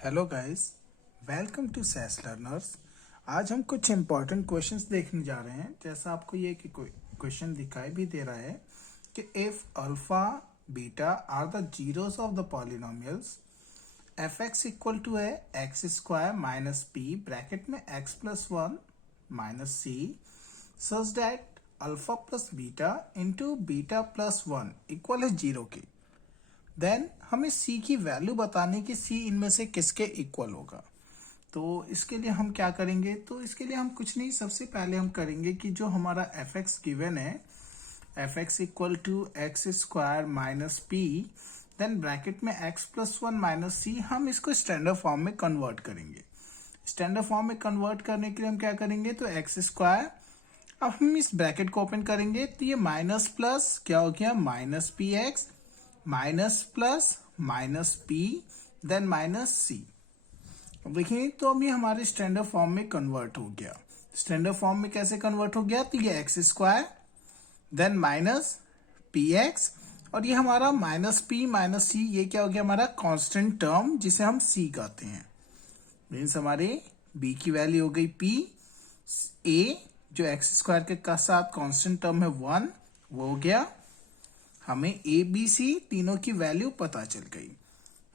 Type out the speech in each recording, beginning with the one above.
Hello guys, welcome to sass learners. आज हम कुछ इम्पोर्टेंट क्वेश्चंस देखने जा रहे हैं। जैसा आपको ये कि क्वेश्चन दिखाई भी दे रहा है कि if alpha beta are the zeros of the polynomials f x equal to है x square minus p bracket में x plus one minus c such that alpha plus beta into beta plus one equal है zero की, then हमें c की वैल्यू बताने की c इनमें से किसके इक्वल होगा। तो इसके लिए हम क्या करेंगे, तो इसके लिए हम कुछ नहीं, सबसे पहले हम करेंगे कि जो हमारा एफ एक्स गिवन है f x equal to x square minus p then bracket में x plus one minus c, हम इसको स्टैंडर्ड फॉर्म में कन्वर्ट करेंगे। स्टैंडर्ड फॉर्म में कन्वर्ट करने के लिए हम क्या करेंगे, तो एक्स स्क्वायर, अब हम इस ब्रैकेट को ओपन करेंगे तो ये माइनस प्लस क्या हो गया, minus p x minus plus minus p then minus c. देखिए तो अब ये हमारे स्टैंडर्ड फॉर्म में कन्वर्ट हो गया। स्टैंडर्ड फॉर्म में कैसे कन्वर्ट हो गया, तो ये x square then minus p x और ये हमारा माइनस पी माइनस सी, ये क्या हो गया हमारा कांस्टेंट टर्म जिसे हम सी कहते हैं। मीन्स हमारे बी की वैल्यू हो गई पी, ए जो एक्स स्क्वायर के साथ कांस्टेंट टर्म है वन वो हो गया, हमें ए बी सी तीनों की वैल्यू पता चल गई।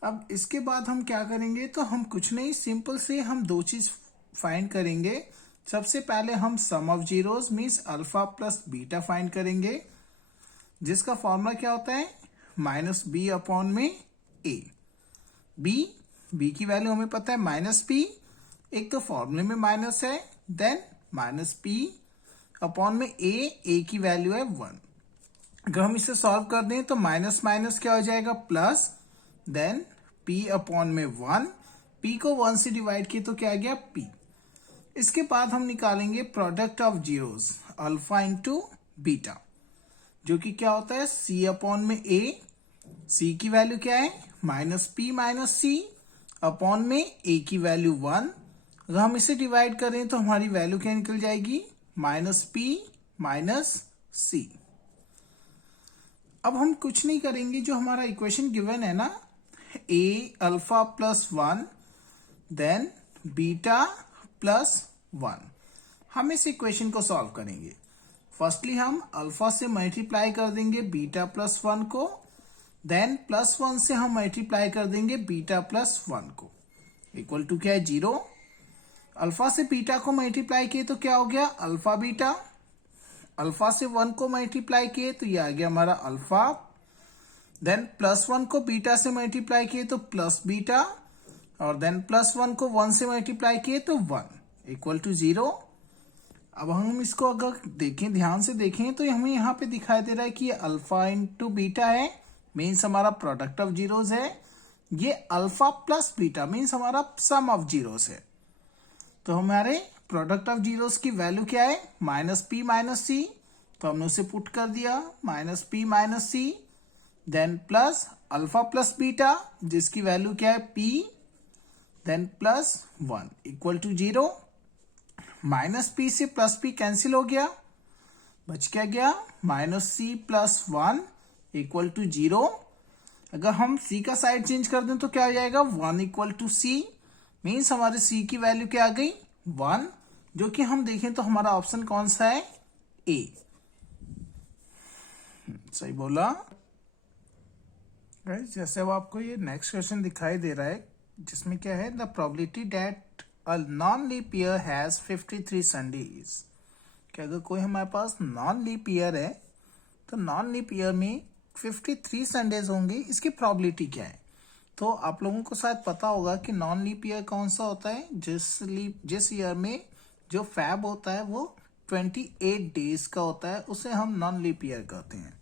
अब इसके बाद हम क्या करेंगे, तो हम कुछ नहीं, सिंपल से हम दो चीज फाइंड करेंगे। सबसे पहले हम sum of zeros means alpha plus beta find करेंगे, जिसका फॉर्मूला क्या होता है, माइनस बी अपॉन में ए। बी की वैल्यू हमें पता है माइनस पी, एक तो फॉर्मूले में माइनस है, देन माइनस पी अपॉन में ए की वैल्यू है वन। अगर हम इसे सॉल्व कर दें तो माइनस माइनस क्या हो जाएगा प्लस, देन p अपॉन में वन, p को वन से डिवाइड किए तो क्या आ गया p। इसके बाद हम निकालेंगे product of zeros alpha into beta, जो कि क्या होता है c अपॉन में a, c की वैल्यू क्या है माइनस पी माइनस सी अपॉन में a की वैल्यू वन। अगर हम इसे डिवाइड करें तो हमारी वैल्यू क्या निकल जाएगी, माइनस पी माइनस सी। अब हम कुछ नहीं करेंगे, जो हमारा इक्वेशन गिवन है ना, a alpha plus one then beta plus one, हम इस इक्वेशन को सॉल्व करेंगे। फर्स्टली हम अल्फा से मल्टीप्लाई कर देंगे बीटा प्लस वन को, देन प्लस वन से हम मल्टीप्लाई कर देंगे बीटा प्लस वन को, इक्वल टू क्या है जीरो। अल्फा से बीटा को मल्टीप्लाई किए तो क्या हो गया अल्फा बीटा, अल्फा से वन को मल्टीप्लाई किए तो ये आ गया हमारा अल्फा, देन प्लस वन को बीटा से मल्टीप्लाई किए तो प्लस बीटा, और देन प्लस वन को वन से मल्टीप्लाई किए तो वन, इक्वल टू जीरो। अब हम इसको अगर देखें, ध्यान से देखें तो हमें यहाँ पे दिखाई दे रहा है कि ये अल्फा इंटू बीटा है, मीन्स हमारा प्रोडक्ट ऑफ जीरोस है। ये अल्फा प्लस बीटा मीन्स हमारा सम ऑफ जीरोस है। तो हमारे प्रोडक्ट ऑफ जीरोस की वैल्यू क्या है, माइनस पी माइनस सी, तो हमने उसे पुट कर दिया minus p minus c, then plus alpha plus beta जिसकी वैल्यू क्या है p, then plus one equal to zero. Minus p से प्लस पी कैंसिल हो गया, बच क्या गया minus c plus one equal to zero. अगर हम सी का साइड चेंज कर दें तो क्या हो जाएगा, one equal to C, means हमारे सी की वैल्यू क्या आ गई वन, जो कि हम देखें तो हमारा ऑप्शन कौन सा है ए। सही बोला। जैसे अब आपको ये नेक्स्ट क्वेश्चन दिखाई दे रहा है, जिसमें क्या है, the probability that a non leap year has 53 Sundays. कि अगर कोई हमारे पास नॉन लीप ईयर है तो नॉन लीप ईयर में 53 संडेज होंगे, इसकी प्रोबेबिलिटी क्या है। तो आप लोगों को शायद पता होगा कि नॉन लीप ईयर कौन सा होता है, जिस ईयर में जो फैब होता है वो 28 डेज का होता है, उसे हम नॉन लीप ईयर कहते हैं।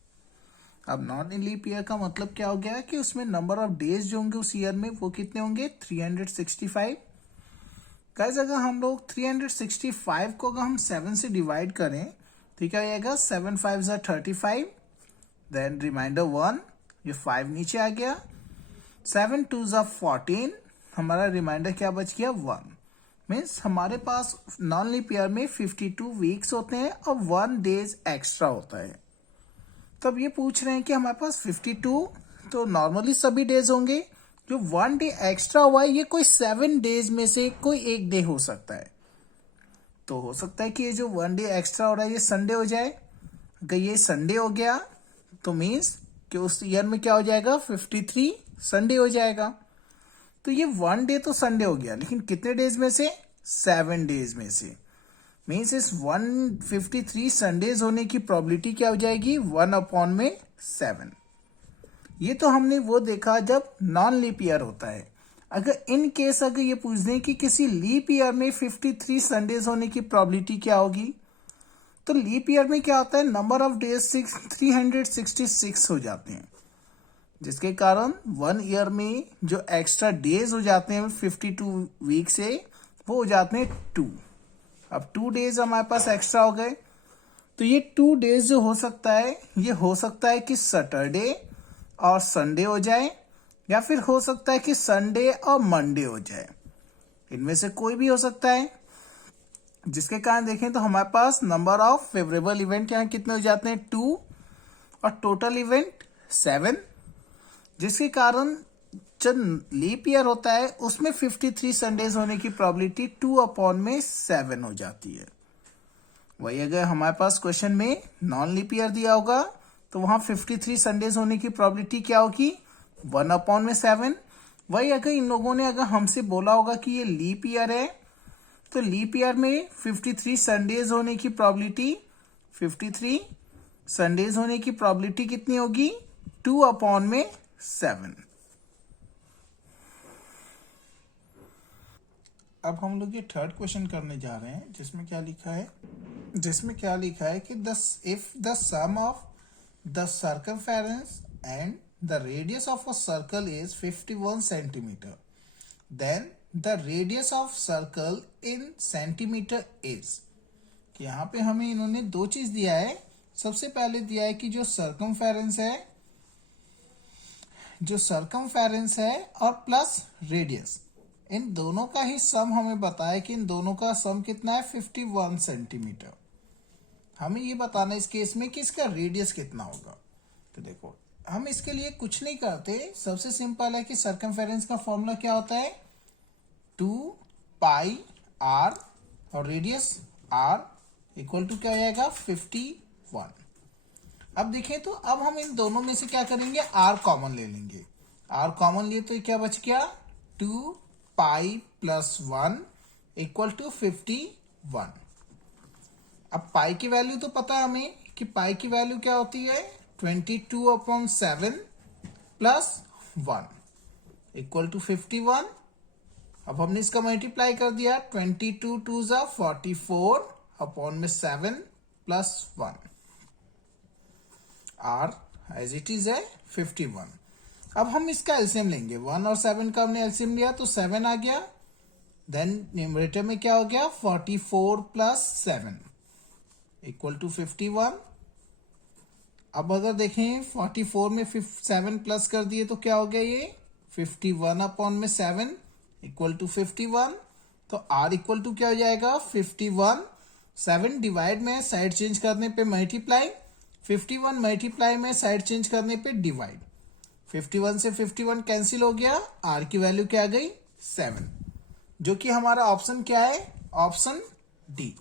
अब नॉन लीप ईयर का मतलब क्या हो गया कि उसमें नंबर ऑफ डेज जो होंगे उस ईयर में वो कितने होंगे 365। गाइस अगर हम लोग 365 को अगर हम 7 से डिवाइड करें तो क्या हो जाएगा, 7 5 35, देन रिमाइंडर 1, ये 5 नीचे आ गया, 7 2 14, हमारा रिमाइंडर क्या बच गया 1। मीन्स हमारे पास नॉन लीप ईयर में 52 वीक्स होते हैं और 1 डेज एक्स्ट्रा होता है। तो अब ये पूछ रहे हैं कि हमारे पास 52 तो नॉर्मली सभी डेज होंगे, जो 1 डे एक्स्ट्रा हुआ है ये कोई 7 डेज में से कोई एक डे हो सकता है। तो हो सकता है कि ये जो 1 डे एक्स्ट्रा हो रहा है ये संडे हो जाए। अगर ये संडे हो गया तो मीन्स कि उस ईयर में क्या हो जाएगा, 53 संडे हो जाएगा। तो ये 1 डे तो संडे हो गया, लेकिन कितने डेज में से, 7 डेज में से। मीन्स इस 153 संडेज होने की प्रोबेबिलिटी क्या हो जाएगी, 1/7। ये तो हमने वो देखा जब नॉन लीप ईयर होता है। अगर इन केस अगर ये पूछ दें कि किसी लीप ईयर में 53 संडेज होने की प्रोबेबिलिटी क्या होगी, तो लीप ईयर में क्या होता है, नंबर ऑफ डेज 366 हो जाते हैं, जिसके कारण 1 ईयर में जो एक्स्ट्रा डेज हो जाते हैं 52 वीक से, वो हो जाते हैं 2। अब 2 डेज हमारे पास एक्स्ट्रा हो गए। तो ये 2 डेज जो हो सकता है, ये हो सकता है कि सैटरडे और संडे हो जाए, या फिर हो सकता है कि संडे और मंडे हो जाए। इनमें से कोई भी हो सकता है, जिसके कारण देखें तो हमारे पास नंबर ऑफ फेवरेबल इवेंट यहाँ कितने हो जाते हैं, 2, और टोटल इवेंट 7, जिसके कारण जब लीप ईयर होता है उसमें 53 संडेज होने की प्रोबेबिलिटी 2/7 हो जाती है। वही अगर हमारे पास क्वेश्चन में नॉन लीप ईयर दिया होगा तो वहां 53 संडेज होने की प्रोबेबिलिटी क्या होगी, 1/7। वही अगर इन लोगों ने अगर हमसे बोला होगा कि ये लीप ईयर है, तो लीप ईयर में 53 संडेज होने की प्रोबेबिलिटी, 53 संडेज होने की प्रोबेबिलिटी कितनी होगी, 2/7। अब हम लोग ये थर्ड क्वेश्चन करने जा रहे हैं, जिसमें क्या लिखा है कि if the sum of the circumference and the radius of a circle is 51 centimetre, then the radius of circle in centimetre is. कि यहाँ पे हमें इन्होंने दो चीज दिया है। सबसे पहले दिया है कि जो सर्कमफेरेंस है और प्लस रेडियस, इन दोनों का ही सम हमें बताया कि इन दोनों का सम कितना है, 51 सेंटीमीटर। हमें ये बताना इस केस में कि इसका रेडियस कितना होगा। तो देखो, हम इसके लिए कुछ नहीं करते, सबसे सिंपल है कि सर्कमफेरेंस का फॉर्मूला क्या होता है, 2 r, और रेडियस r इक्वल टू क्या हो जाएगा, 51। अब देखें तो अब हम इन दोनों में से क्या करेंगे, r कॉमन ले लेंगे। r कॉमन लिए तो क्या बच गया, 2 + 1 इक्वल टू 51। अब पाई की वैल्यू तो पता है हमें कि पाई की वैल्यू क्या होती है, 22/7 + 1 इक्वल टू 51। अब हमने इसका मल्टीप्लाई कर दिया, 22 × 2 = 44/7 + 1, r एज इट इज है 51। अब हम इसका एलसीएम लेंगे, 1 और 7 का हमने एलसीएम लिया तो 7 आ गया। देन न्यूमरेटर में क्या हो गया, 44 + 7 इक्वल टू 51। अब अगर देखें 44 में 7 प्लस कर दिए तो क्या हो गया, ये 51/7 इक्वल टू 51। तो r इक्वल टू क्या हो जाएगा, 51। 7 डिवाइड में साइड चेंज करने पे मल्टीप्लाई, 51 मल्टीप्लाई में साइड चेंज करने पे डिवाइड। 51 से 51 कैंसिल हो गया, r की वैल्यू क्या आ गई, 7, जो कि हमारा ऑप्शन क्या है, ऑप्शन डी।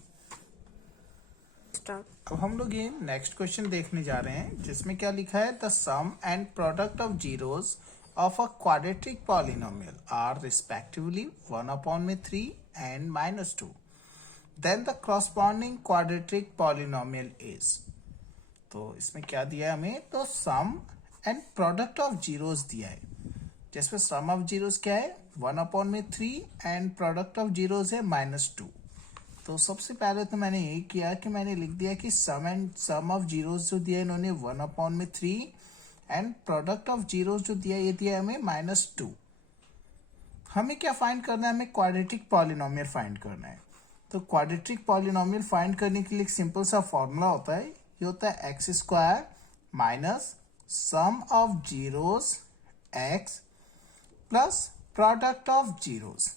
अब हम लोग ये नेक्स्ट क्वेश्चन देखने जा रहे हैं, जिसमें क्या लिखा है, the sum and product of zeros of a quadratic polynomial are respectively 1/3 and -2, then the corresponding quadratic polynomial is. तो इसमें क्या दिया है हमें, तो sum and product of zeros दिया है, जिसमें सम ऑफ जीरोस क्या है, 1/3 एंड प्रोडक्ट ऑफ जीरोस है -2। तो सबसे पहले तो मैंने यही किया कि मैंने लिख दिया कि सम ऑफ जीरोस जो दिया इन्होंने 1/3 एंड प्रोडक्ट ऑफ जीरोस जो दिया ये दिया हमें -2। हमें क्या फाइंड करना है, हमें क्वाड्रेटिक पॉलिनोमियल फाइंड करना है। तो क्वाड्रेटिक पॉलिनोमियल फाइंड करने के लिए एक सिंपल सा फॉर्मूला होता है, ये होता है x² minus sum of zeros x plus product of zeros.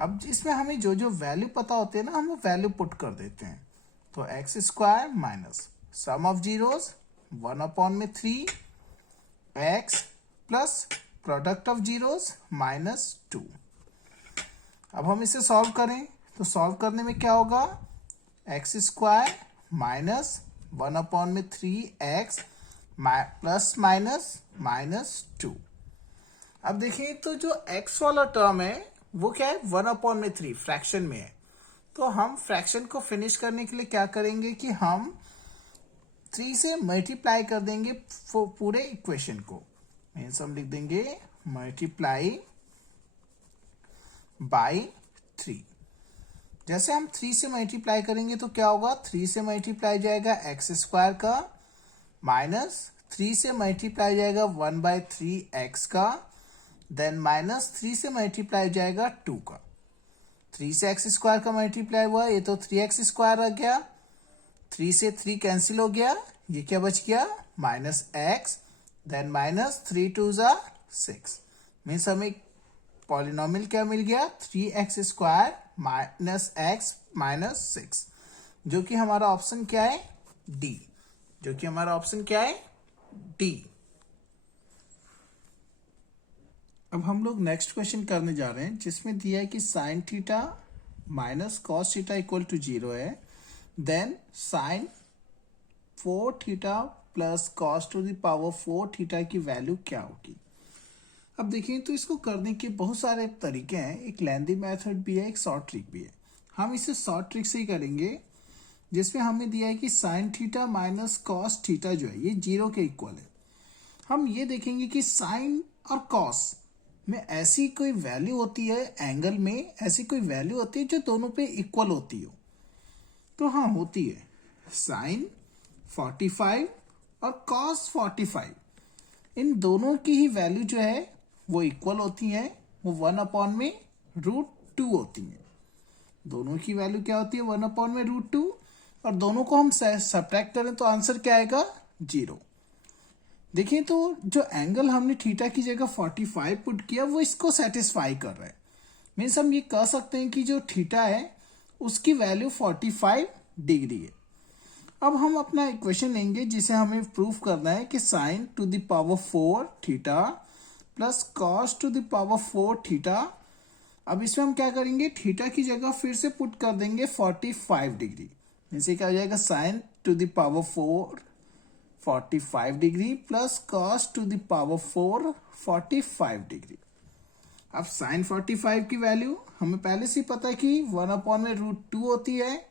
अब इसमें हमें जो जो वैल्यू पता होते हैं ना, हम वो वैल्यू पुट कर देते हैं। तो x² minus sum of zeros 1/3 x plus product of zeros -2। अब हम इसे सॉल्व करें तो सॉल्व करने में क्या होगा, x square minus 1/3x plus -2। अब देखिए तो जो x वाला टर्म है वो क्या है, 1/3 फ्रैक्शन में है। तो हम फ्रैक्शन को फिनिश करने के लिए क्या करेंगे कि हम 3 से मल्टीप्लाई कर देंगे पूरे इक्वेशन को। मीन्स हम लिख देंगे मल्टीप्लाई बाय 3। जैसे हम 3 से मल्टीप्लाई करेंगे तो क्या होगा, 3 से मल्टीप्लाई जाएगा एक्स स्क्वायर का, माइनस 3 से मल्टीप्लाई जाएगा 1/3x का, देन -3 से मल्टीप्लाई जाएगा 2 का। 3 से एक्स स्क्वायर का मल्टीप्लाई हुआ, ये तो 3x स्क्वायर आ गया, 3 से 3 कैंसिल हो गया, ये क्या बच गया -x, देन -3 2 6। मीन्स हमें पॉलिनोमियल क्या मिल गया, 3x स्क्वायर -x -6, जो कि हमारा ऑप्शन क्या है, डी। जो कि हमारा ऑप्शन क्या है, डी। अब हम लोग नेक्स्ट क्वेश्चन करने जा रहे हैं जिसमें दिया है कि sine theta minus cos theta equal to 0 है, then sine 4 theta plus cos to the power 4 theta की वैल्यू क्या होगी। अब देखिए तो इसको करने के बहुत सारे तरीके हैं, एक लेंथी मेथड भी है, एक शॉर्ट ट्रिक भी है। हम इसे शॉर्ट ट्रिक से ही करेंगे, जिसमें हमें दिया है कि sine theta minus cos theta जो है ये 0 के इक्वल है। हम ये देखेंगे कि साइन और कॉस में ऐसी कोई वैल्यू होती है, एंगल में ऐसी कोई वैल्यू होती है जो दोनों पे इक्वल होती हो। तो हाँ होती है, साइन 45 और कॉस 45, इन दोनों की ही वैल्यू जो है वो इक्वल होती है, वो 1/√2 होती है। दोनों की वैल्यू क्या होती है, 1/√2, और दोनों को हम सब्ट्रैक्ट करें तो आंसर क्या आएगा, 0। देखिए तो जो एंगल हमने थीटा की जगह 45 पुट किया वो इसको सेटिस्फाई कर रहा है। मीन्स हम ये कह सकते हैं कि जो थीटा है उसकी वैल्यू 45 डिग्री है। अब हम अपना इक्वेशन लेंगे जिसे हमें प्रूफ करना है कि sine to the power 4 theta plus cos to the power 4 theta. अब इसमें हम क्या करेंगे, थीटा की जगह फिर से पुट कर देंगे 45 डिग्री। इसे क्या हो जाएगा, sine to the power 4 45 degree plus cos to the power 4 45 degree. अब साइन 45 की वैल्यू हमें पहले से ही पता है कि 1/√2 होती है,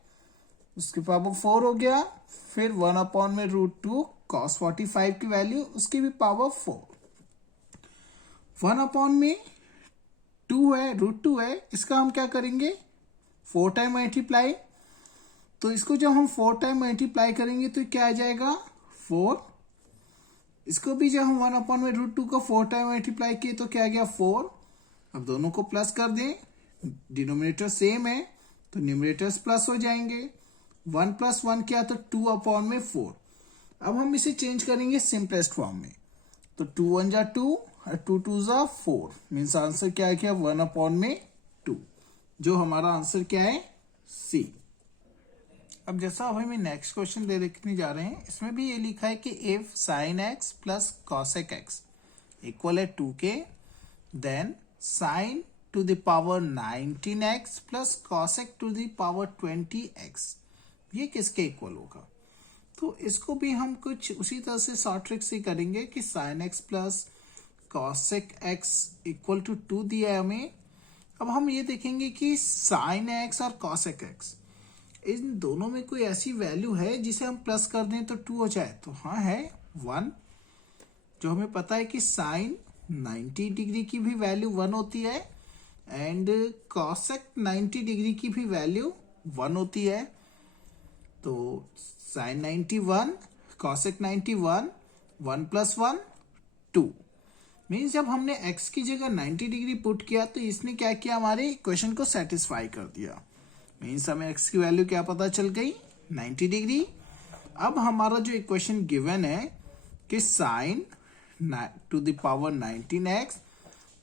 उसके पावर 4 हो गया, फिर 1/√2 कॉस 45 की वैल्यू उसकी भी पावर 4। 1/2 है, √2 है, इसका हम क्या करेंगे 4 टाइम मल्टीप्लाई। तो इसको जब हम 4 टाइम मल्टीप्लाई करेंगे तो क्या आ जाएगा 4। इसको भी जब हम 1/√2 को 4 टाइम मल्टीप्लाई किए तो क्या आ गया 4। अब दोनों को प्लस कर दें, डिनोमिनेटर सेम है तो न्यूमरेटर्स प्लस हो जाएंगे। 1 + 1 क्या, तो 2/4। अब हम इसे चेंज करेंगे सिंपलेस्ट फॉर्म में, तो 2 × 1 = 2 और 2 × 2 = 4। मीन्स आंसर क्या है, 1/2, जो हमारा आंसर क्या है, सी। अब जैसा अब हमें नेक्स्ट क्वेश्चन देखने जा रहे हैं, इसमें भी ये लिखा है कि if sin x plus cosec x equal है 2k, then sin to the power 19x plus cosec to the power 20x ये किसके इक्वल होगा। तो इसको भी हम कुछ उसी तरह से शॉर्ट ट्रिक से करेंगे कि sin x plus cosec x equal to 2 दिया है हमें। अब हम ये देखेंगे कि sin x और cosec x इन दोनों में कोई ऐसी वैल्यू है जिसे हम प्लस कर दें तो 2 हो जाए, तो हाँ है 1। जो हमें पता है कि साइन 90 डिग्री की भी वैल्यू 1 होती है एंड कॉसेक 90 डिग्री की भी वैल्यू 1 होती है। तो साइन 91 कॉसेक 91 1 + 1 2। मीन्स जब हमने x की जगह 90 डिग्री पुट किया तो इसने क्या किया, हमारे इक्वेशन को सेटिस्फाई कर दिया। मीन्स हमें x की वैल्यू क्या पता चल गई, 90 डिग्री। अब हमारा जो इक्वेशन गिवन है कि sine to the power 19x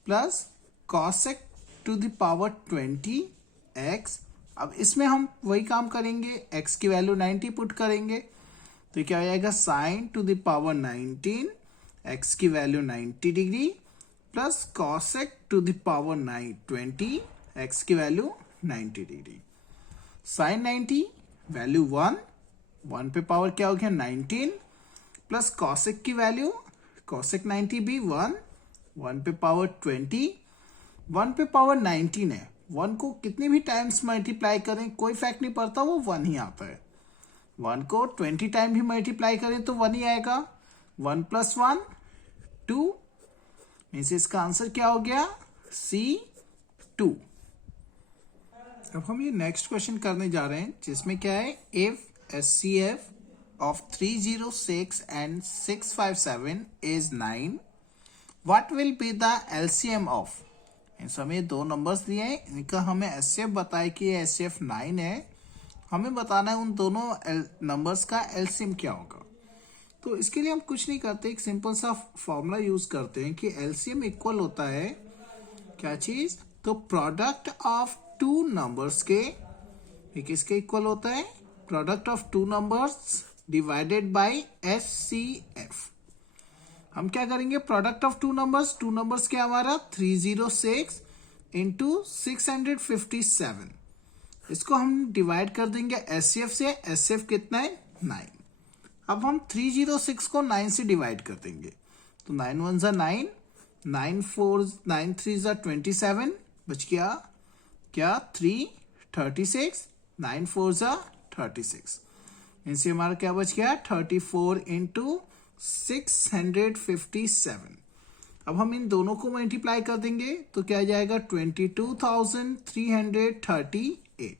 plus cosec to the power 20x। अब इसमें हम वही काम करेंगे, x की वैल्यू 90 पुट करेंगे तो क्या हो जाएगा, sine to the power 19 x की value 90 degree plus cosec to the power 20, x की वैल्यू 90 डिग्री, साइन 90 वैल्यू 1 पे पावर क्या हो गया 19, प्लस कॉसेक की वैल्यू कॉसेक 90 भी 1 पे पावर 20, 1 पे पावर 19 है। 1 को कितने भी टाइम्स मल्टीप्लाई करें कोई फैक्ट नहीं पड़ता, वो 1 ही आता है। 1 को 20 टाइम भी मल्टीप्लाई करें तो 1 ही आएगा। 1 + 1 2, मीन्स इसका आंसर क्या हो गया C2। अब हम ये नेक्स्ट क्वेश्चन करने जा रहे हैं जिसमें क्या है, if HCF of 306 and 657 is 9, what will be the LCM of? हमें दो नंबर्स दिए हैं, इनका हमें HCF बताए कि ये HCF 9 है, हमें बताना है उन दोनों नंबर्स का LCM क्या होगा। तो इसके लिए हम कुछ नहीं करते, एक सिंपल सा फॉर्मूला यूज करते हैं कि LCM इक्वल होता है क्या चीज, तो प्रोडक्ट ऑफ टू नंबर्स के, ये किसके इक्वल होता है, product of two numbers divided by HCF। हम क्या करेंगे, प्रोडक्ट ऑफ टू नंबर्स क्या हमारा 306 इंटू 657, इसको हम डिवाइड कर देंगे HCF से। HCF कितना है 9। अब हम 306 को 9 से डिवाइड कर देंगे, तो 9 1 जा 9, 9 3 जा 27, बच गया क्या 3 36, 9 4 जा 36, इनसे हमारा क्या बच गया 34 इंटू 657। अब हम इन दोनों को मल्टीप्लाई कर देंगे तो क्या जाएगा 22,338,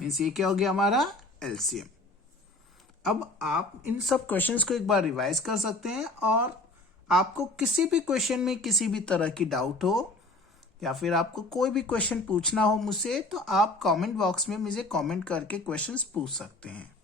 मीन्स ये क्या हो गया हमारा LCM। अब आप इन सब क्वेश्चंस को एक बार रिवाइज कर सकते हैं, और आपको किसी भी क्वेश्चन में किसी भी तरह की डाउट हो या फिर आपको कोई भी क्वेश्चन पूछना हो मुझसे, तो आप कमेंट बॉक्स में मुझे कमेंट करके क्वेश्चंस पूछ सकते हैं।